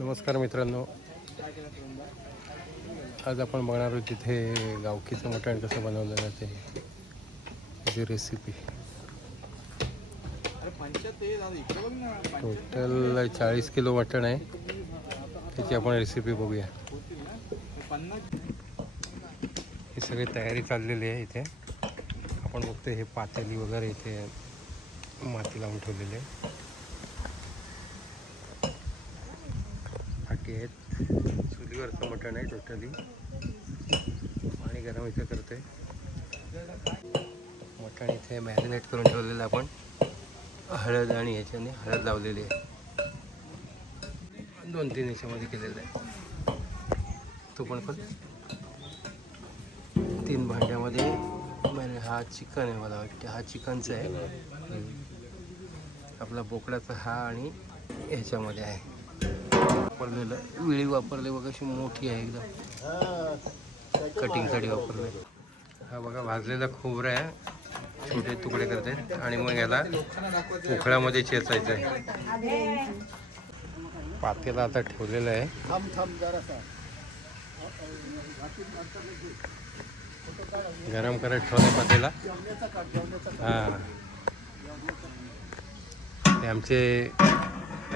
नमस्कार मित्रांनो, आज आपण बघणार आहोत तिथे गावकीचं मटण कसं बनवलं जाते त्याची रेसिपी. टोटल 40 किलो मटण आहे, त्याची आपण रेसिपी बघूया. ही सगळी तयारी चाललेली आहे. इथे आपण बघतो हे पातेली वगैरे इथे माती लावून ठेवलेली आहे. फाटी आहेत, चुलीवरचं मटण आहे. टोटली पाणी गरम इथे करतोय. मटण इथे मॅरिनेट करून ठेवलेलं आपण हळद आणि ह्याच्याने हळद लावलेली आहे. 2-3 ह्याच्यामध्ये केलेलं आहे. तो पण 3 भांड्यामध्ये. हा चिकन आहे, मला वाटतं हा चिकनचा आहे. आपला बोकडाचा हा आणि ह्याच्यामध्ये आहे वापरलेलं. विळी वापरले बघा, अशी मोठी आहे एकदम, कटिंगसाठी वापरले. हा बघा भाजलेला खोबरा आहे, छोटे तुकडे करते आणि मग याला उखळामध्ये चेचायचं आहे. पातेला आता ठेवलेलं आहे. गरम करत ठेवलं पातेला. हां, हे आमचे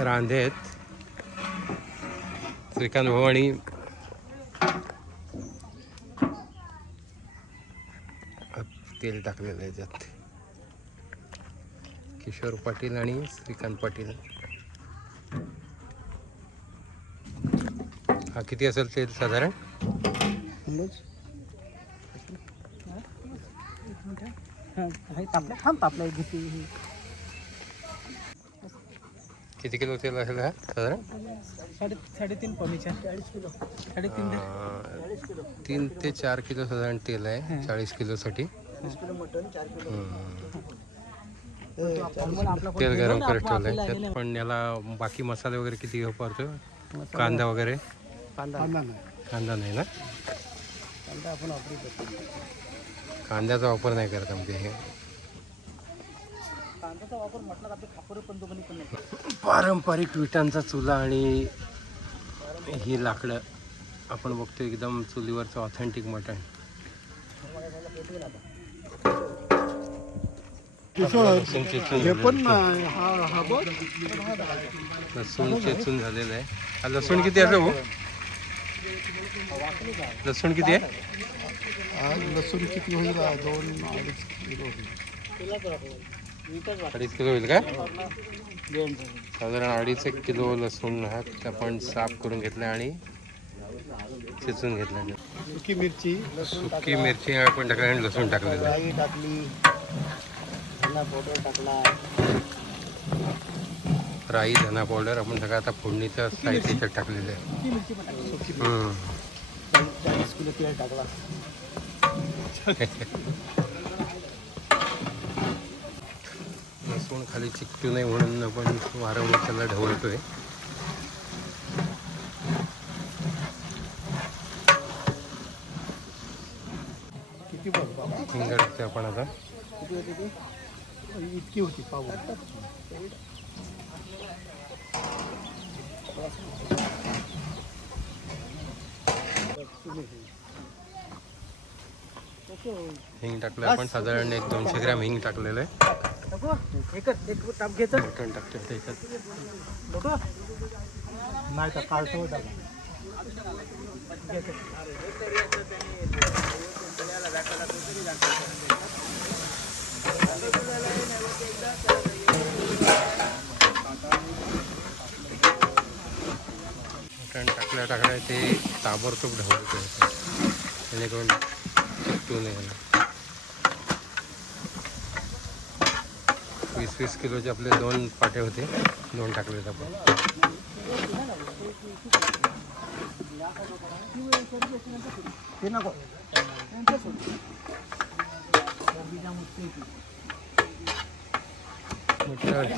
रांधे आहेत, श्रीकांत भाऊ आणि तेल टाकलेलं आहे त्यात. किशोर पाटील आणि श्रीकांत पाटील. हा किती असेल तेल साधारण? किती किलो तेल असेल हा साधारण? 3.5 पावणे 40 किलो. 3 ते 4 किलो साधारण तेल आहे 40 किलोसाठी. तेल गरम करत ठेवलं आहे त्यात. पण याला बाकी मसाले वगैरे किती वापरतो? कांदा वगैरे? कांदा नाही ना, कांद्याचा वापर नाही करत आमचे. हे पारंपरिक विटांचा चुला आणि ही लाकडं आपण बघतो, एकदम चुलीवरचं ऑथेंटिक मटण. लसूण चेचून झालेलं आहे. हा लसूण किती आहे भाऊ? लसूण किती आहे? लसूण किती होईल? 2-2.5 किलो. 2.5 किलो होईल का? साधारण 2.5 किलो लसूण हा आपण साफ करून घेतला आणि चेचून घेतला. सुकी मिरची आपण टाकली आणि लसूण टाकलेलं आहे. राई, धना पावडर आपण सगळं आता फोडणीच्या साहित्यात टाकलेलं आहे. 40 किलो तेल टाकला. लसूण खाली चिकटू नये म्हणून आपण वारंवार त्याला ढवळतोय. किती बघ हिंग टाकतोय आपण आता. इतकी होती पाव. हिंग टाकलं आपण, साधारण 100-200 ग्रॅम हिंग टाकलेलं आहे. मटण टाकतो त्याच्यात. नाही तर काढतो. मटण टाकल्या ते ताबडतोब ढवळतो जेणेकरून चिकटू नये. 20-20 किलोचे आपले 2 पाटे होते, 2 टाकलेत आपण.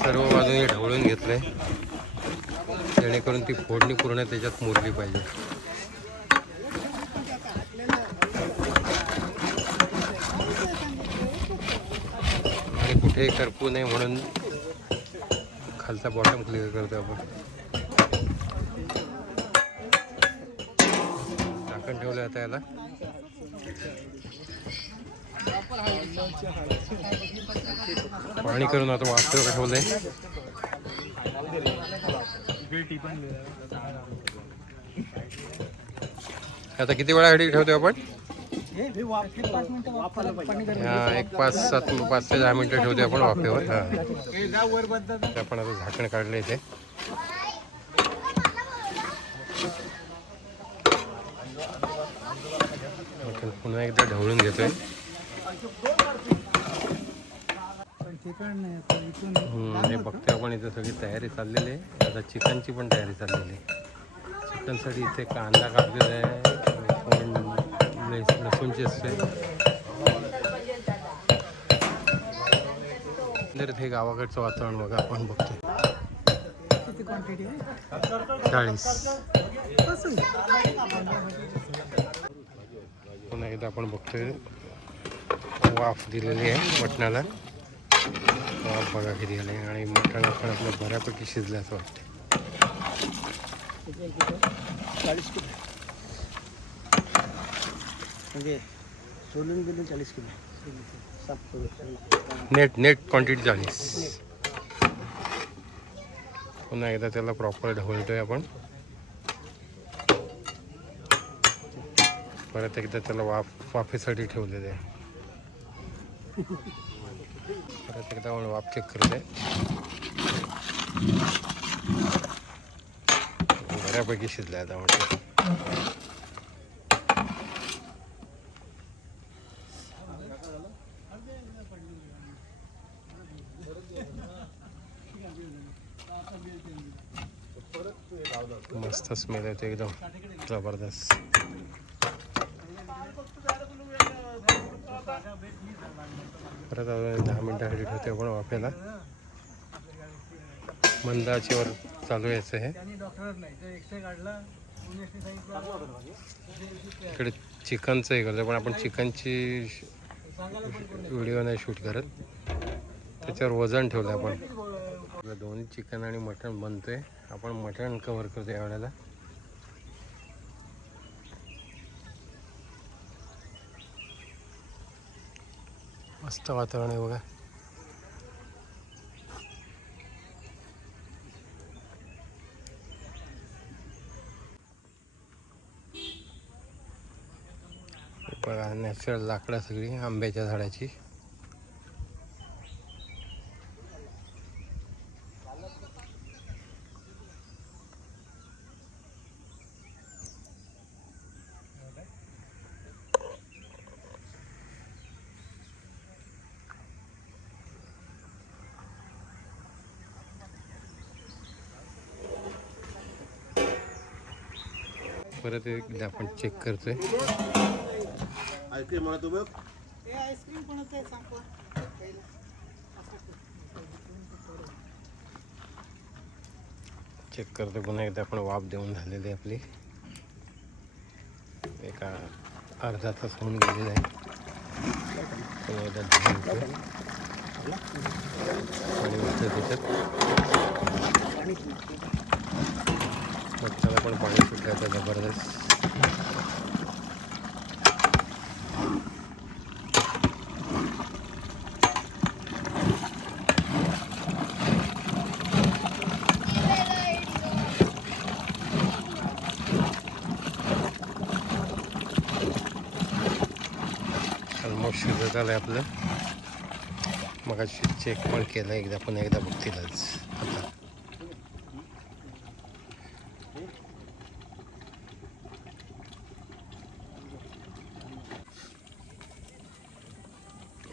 सर्व बाजूने ढवळून घेतलंय जेणेकरून ती फोडणी पूर्ण त्याच्यात मुरली पाहिजे. आणि कुठेही करपू नये म्हणून खालचा बॉटम क्लिअर करतो आपण. आता याला पाणी करून आता वाफेवर ठेवलंय. आता किती वेळासाठी ठेवतोय आपण? 5 ते 10 मिनिटं ठेवतोय आपण वाफेवर. आपण आता झाकण काढलं इथे. पुन्हा एकदा ढवळून घेतोय. हे बघतोय आपण इथे सगळी तयारी चाललेली आहे. आता चिकनची पण तयारी चाललेली आहे. चिकनसाठी इथे कांदा कापलेला आहे, लसूणची असते. हे गावाकडचं वातावरण बघा आपण बघतोय. 40. पुन्हा एकदा आपण बघतोय वाफ दिलेली आहे मटणाला. वाफ बघा किती आले आणि मटण पण आपलं बऱ्यापैकी शिजलं असं वाटतं. 40 किलो म्हणजे सोलून गेले 40 किलो नेट क्वांटिटी 40. पुन्हा एकदा त्याला प्रॉपर ढवळतोय आपण. परत एकदा त्याला वाफेसाठी ठेवलेलं आहे. परत एकदा आपण वाफ चेक करतोय. बऱ्यापैकी शिजला आता म्हटलं. मस्त स्मेल येतो एकदम जबरदस्त. परत अजून 10 मिनिटासाठी ठेवते आपण वाफेला. मंद आचेवर चालू यायचं हे. इकडे चिकनचं हे करतो पण आपण चिकनची व्हिडिओ नाही शूट करत. त्याच्यावर वजन ठेवलं आपण. दोन्ही चिकन आणि मटण बनतोय. आपण मटण कव्हर करतो यावेळेला. मस्त वातावरण आहे बघा. बघा नॅचरल लाकडं सगळी आंब्याच्या झाडाची. परत एकदा आपण चेक करतोय. आईस्क्रीम म्हणा तुम्ही चेक करतो पुन्हा एकदा आपण वाफ देऊन झालेली आपली. एका अर्धा तास होऊन गेलेला आहे. पुन्हा एकदा धुवून पाणी उठतं त्याच्यात. मच्छाला पण पाणी सुटलं आता जबरदस्त. ऑलमोस्ट शिजत आलं आहे आपलं. मगाशी चेक पण केलं एकदा, पुन्हा एकदा बघतीलच आता.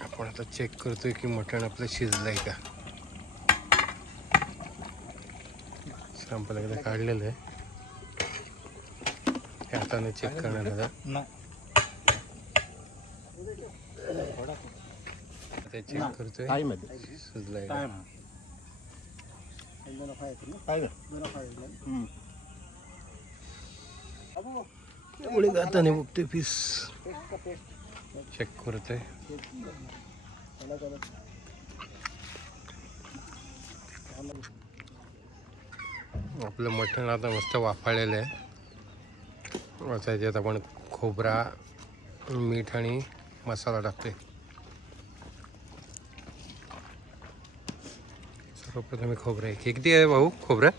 आपण आता चेक करतोय की मटण आपलं शिजलं आहे का. सॅम्पल एकदा काढलेलं आहे. हे हाताने चेक करणार आता. ते चेक करतोय शिजलंय का. त्यामुळे हाताने बघतोय पीस चेक करतोय. आपलं मटण आता मस्त वाफाळलेलं आहे. त्याच्यात आपण खोबरा, मीठ आणि मसाला टाकते. सर्वप्रथम मी खोबरं आहे. किती आहे भाऊ खोबरं?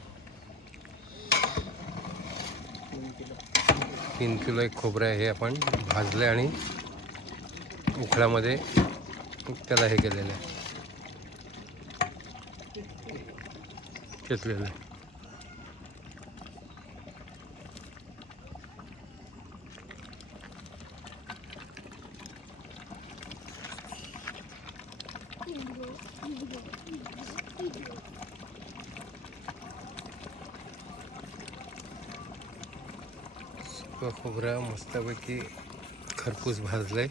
3 किलो एक खोबरं आहे. हे आपण भाजलं आणि उखळामध्ये त्याला हे केलेलं आहे, घेतलेलं आहे. खोबरं मस्तपैकी खरपूस भाजलंय.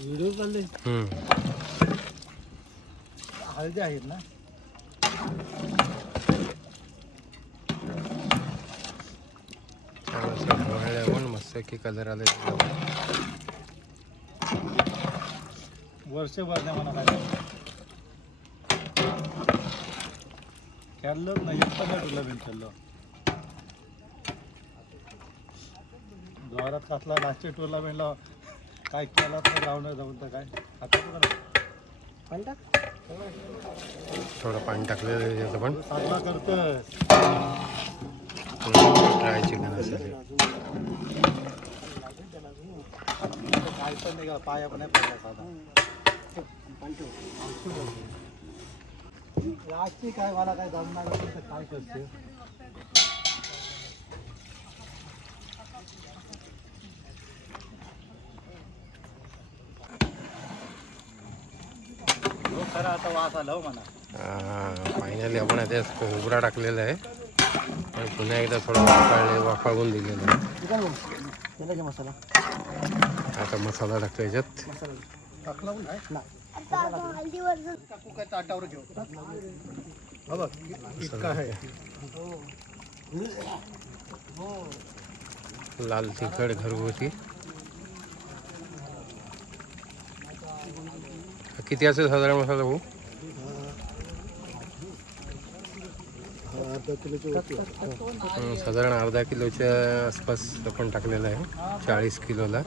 व्हिडिओ चालले. हळदी आहेत ना. ढवळल्यावर मस्त की कलर आले. वर्षभर नाही म्हणा काय खेळलं नाही. तुला बिन खेळलं जोरात कसला लास्टच्या टुर्नामेंटला काय केला तर लावणं जाऊन तर काय आता थोडं पाणी टाकलेलं आहे त्याचं पण साधला करतं. ड्राय चिकन असेल. काय पण नाही का पाया पण नाही पडला साधा. लास्टची काय मला काय जमणार नाही तर काय करते. खरं आता वास आला हो म्हणा. फायनली आपण आता खोबरा टाकलेला आहे आणि पुन्हा एकदा थोडं वाफाळून दिलेलं आहे. मसाला आता मसाला टाकतो याच्यात. टाकला ना काय ताटावर घेऊ इतका आहे. लाल तिखट घरगुती. किती असेल साधारण मसाला भाऊ? साधारण अर्धा किलोच्या आसपास आपण टाकलेला आहे. 40 किलोला.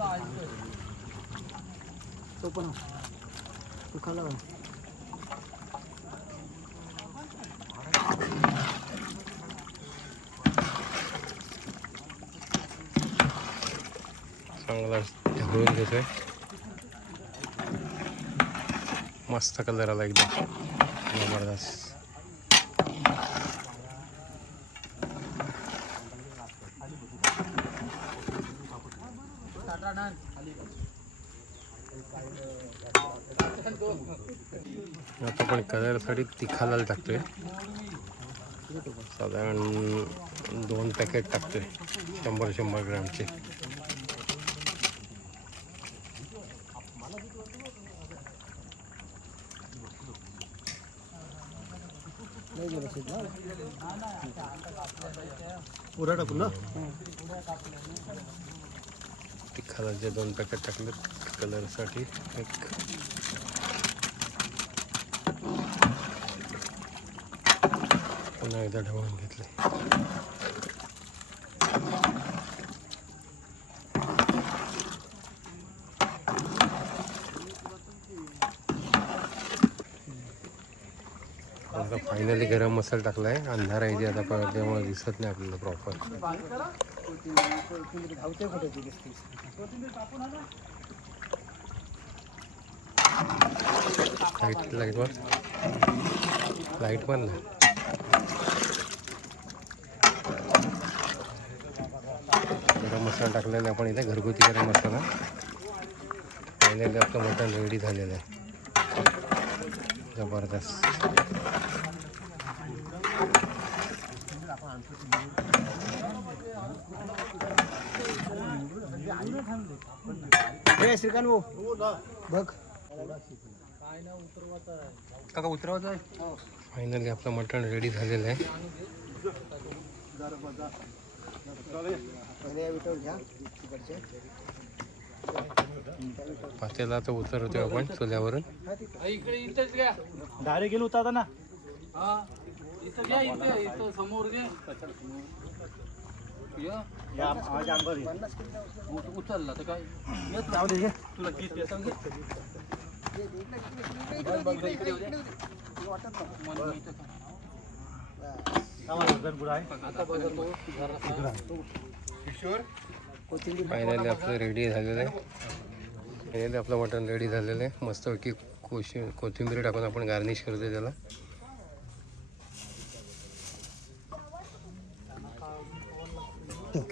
चांगला ढवळून घेतोय. मस्त कलर आला एकदम जबरदस्त. आता पण कलरसाठी तिखा लाल टाकतोय. साधारण 2 पॅकेट टाकतोय 100-100 ग्रॅमचे. पुरा टाकून ना तिखालाचे 2 पॅकेट टाकले कलरसाठी. एक पुन्हा एकदा ढवळून घेतले. आता फायनली गरम मसाला टाकलाय. अंधार आहे आता परत त्यामुळे दिसत नाही आपल्याला प्रॉपर. लाईट पण ना गरम मसाला टाकलेला आपण इथे घरगुती गरम मसाला. फायनली आपलं मटण रेडी झालेलं आहे. जबरदस्त. श्रीकांत भाऊ बघ काका उतरवायचं आहे. फायनली आपलं मटण रेडी झालेलं आहे. पातेला आता उतरवतोय आपण चुल्यावरून. डायरेक्ट गेलो होता ना. समोर घे उचलला तर काय तुला गीत येतं घे. फायनली आपलं रेडी झालेलं आहे. फायनली आपलं मटण रेडी झालेलं आहे. मस्तपैकी कोथिंबीर टाकून आपण गार्निश करतोय त्याला.